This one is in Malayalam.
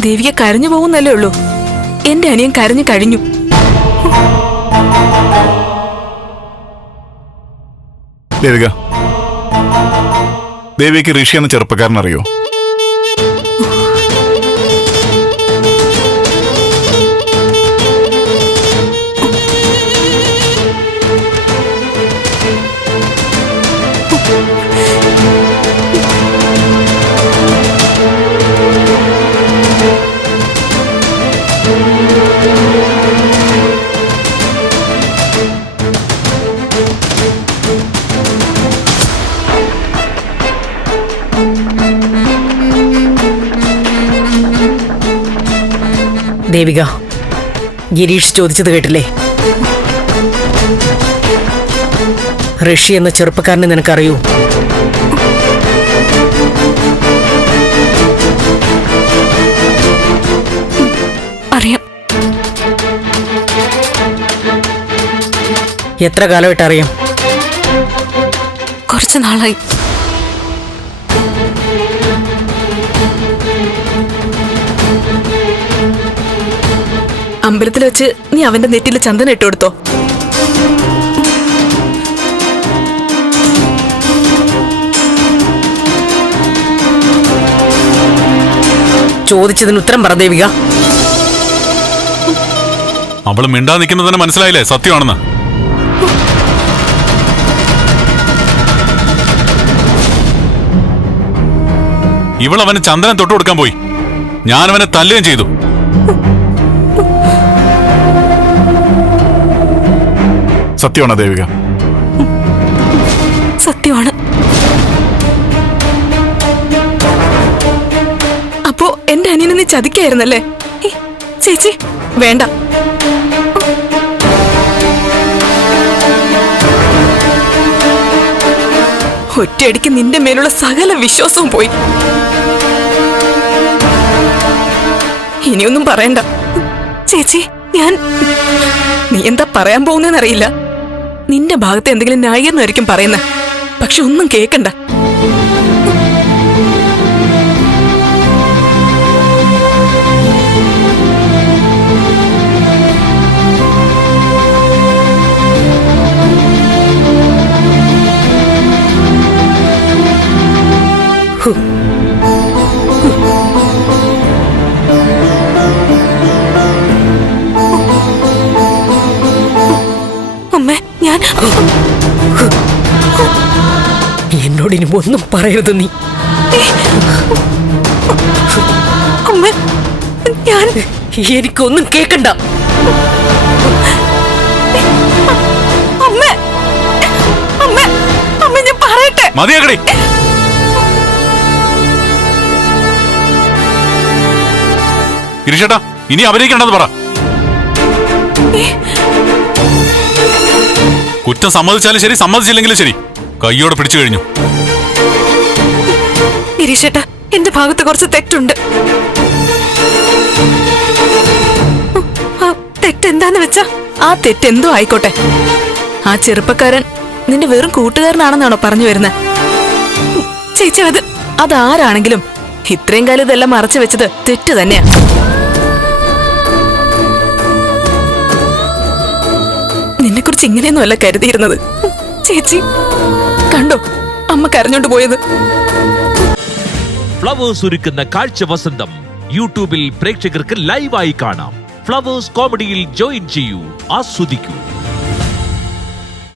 ദേവിക കരഞ്ഞു പോകുന്നല്ലേ ഉള്ളൂ. എന്റെ അനിയൻ കരഞ്ഞു കഴിഞ്ഞു. ദേവിക. ദേവിക്ക് ഋഷി എന്ന ചെറുപ്പക്കാരൻ അറിയോ ദേവിക ഗിരീഷ് ചോദിച്ചത് കേട്ടില്ലേ? ഋഷി എന്ന ചെറുപ്പക്കാരനെ നിനക്കറിയൂ. അറിയാം. എത്ര കാലമായിട്ട് അറിയാം? കുറച്ച് നാളായി. അമ്പലത്തിൽ വെച്ച് നീ അവന്റെ നെറ്റിൽ ചന്ദനം ഇട്ടുകൊടുത്തോ ചോദിച്ചതിന് ഉത്തരം പറ ദേവിക. അവൾ മിണ്ടാ നിൽക്കുന്നത് തന്നെ മനസ്സിലായില്ലേ? സത്യമാണെന്ന്. ഇവൾ അവന് ചന്ദനം തൊട്ടു കൊടുക്കാൻ പോയി. ഞാൻ അവനെ തല്ലുകയും ചെയ്തു. സത്യമാണോ ദേവിക? സത്യമാണ്. അപ്പോ എന്റെ അനിയനെ നീ ചതിക്കായിരുന്നല്ലേ? ചേച്ചി വേണ്ട. ഒറ്റയടിക്ക് നിന്റെ മേലുള്ള സകല വിശ്വാസവും പോയി. ഇനിയൊന്നും പറയണ്ട. ചേച്ചി ഞാൻ നീ എന്താ പറയാൻ പോകുന്നതെന്നറിയില്ല നിന്റെ ഭാഗത്ത് എന്തെങ്കിലും ന്യായീകരണമായിരിക്കും പറയുന്നത് പക്ഷെ ഒന്നും കേക്കണ്ട. അമ്മേ എന്നോട് ഇനി ഒന്നും പറയരുത് നീ. ഞാൻ എനിക്കൊന്നും കേക്കണ്ട. മതിയാക്കടി. ഗിരിഷേട്ടാ ഇനി അവരേക്കാണത് പറ. കുറ്റം സമ്മതിച്ചാലും ശരി സമ്മതിച്ചില്ലെങ്കിലും ശരി. കയ്യോടെ പിടിച്ചു കഴിഞ്ഞു. എന്റെ ഭാഗത്ത് കുറച്ച് തെറ്റുണ്ട്. തെറ്റെന്താന്ന് വെച്ചാ? ആ തെറ്റെന്തോ ആയിക്കോട്ടെ. ആ ചെറുപ്പക്കാരൻ നിന്റെ വെറും കൂട്ടുകാരനാണെന്നാണോ പറഞ്ഞു വരുന്നത് ചേച്ചി അത് അതാരാണെങ്കിലും ഇത്രയും കാലം ഇതെല്ലാം മറച്ചു വെച്ചത് തെറ്റ് തന്നെയാ. നിന്നെ ഇങ്ങനെയൊന്നുമല്ല കരുതിയിരുന്നത്. ചേച്ചി കണ്ടോ? അമ്മ കരഞ്ഞോണ്ട് പോയത്. ഫ്ലവേഴ്സ് ഒരുക്കുന്ന കാഴ്ച വസന്തം യൂട്യൂബിൽ പ്രേക്ഷകർക്ക് ലൈവായി കാണാം. ഫ്ലവേഴ്സ് കോമഡിയിൽ ജോയിൻ ചെയ്യൂ ആസ്വദിക്കൂ.